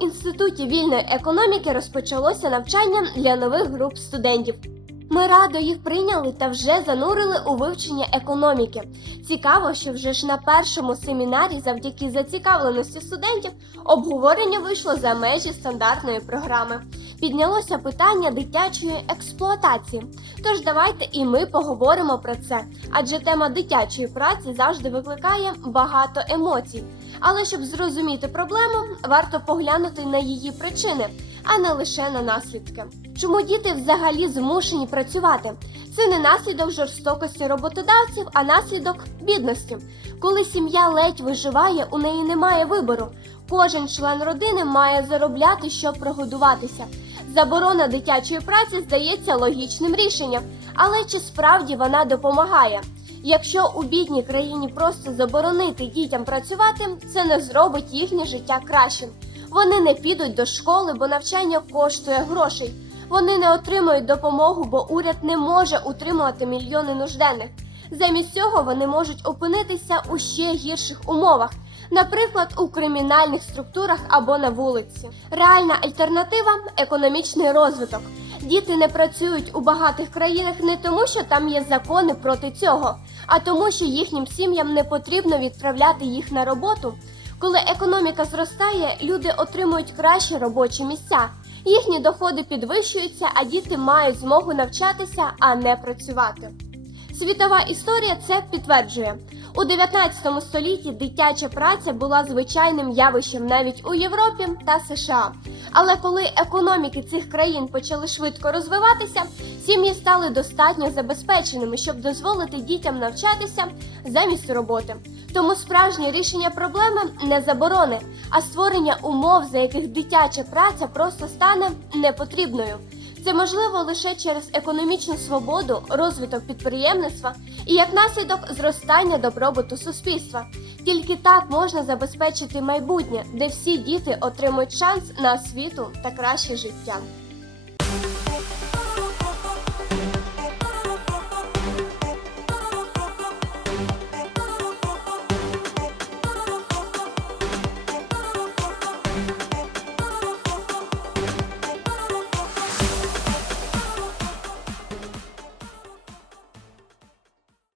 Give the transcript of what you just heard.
інституті вільної економіки розпочалося навчання для нових груп студентів. Ми радо їх прийняли та вже занурили у вивчення економіки. Цікаво, що вже ж на першому семінарі, завдяки зацікавленості студентів, обговорення вийшло за межі стандартної програми. Піднялося питання дитячої експлуатації. Тож давайте і ми поговоримо про це, адже тема дитячої праці завжди викликає багато емоцій. Але щоб зрозуміти проблему, варто поглянути на її причини, а не лише на наслідки. Чому діти взагалі змушені працювати? Це не наслідок жорстокості роботодавців, а наслідок бідності. Коли сім'я ледь виживає, у неї немає вибору. Кожен член родини має заробляти, щоб прогодуватися. Заборона дитячої праці здається логічним рішенням, але чи справді вона допомагає? Якщо у бідній країні просто заборонити дітям працювати, це не зробить їхнє життя кращим. Вони не підуть до школи, бо навчання коштує грошей. Вони не отримують допомогу, бо уряд не може утримувати мільйони нужденних. Замість цього вони можуть опинитися у ще гірших умовах, наприклад, у кримінальних структурах або на вулиці. Реальна альтернатива економічний розвиток. Діти не працюють у багатих країнах не тому, що там є закони проти цього, а тому, що їхнім сім'ям не потрібно відправляти їх на роботу. Коли економіка зростає, люди отримують кращі робочі місця. Їхні доходи підвищуються, а діти мають змогу навчатися, а не працювати. Світова історія це підтверджує. У 19 столітті дитяча праця була звичайним явищем навіть у Європі та США. Але коли економіки цих країн почали швидко розвиватися, сім'ї стали достатньо забезпеченими, щоб дозволити дітям навчатися замість роботи. Тому справжнє рішення проблеми не заборони, а створення умов, за яких дитяча праця просто стане непотрібною. Це можливо лише через економічну свободу, розвиток підприємництва і як наслідок зростання добробуту суспільства. Тільки так можна забезпечити майбутнє, де всі діти отримують шанс на освіту та краще життя.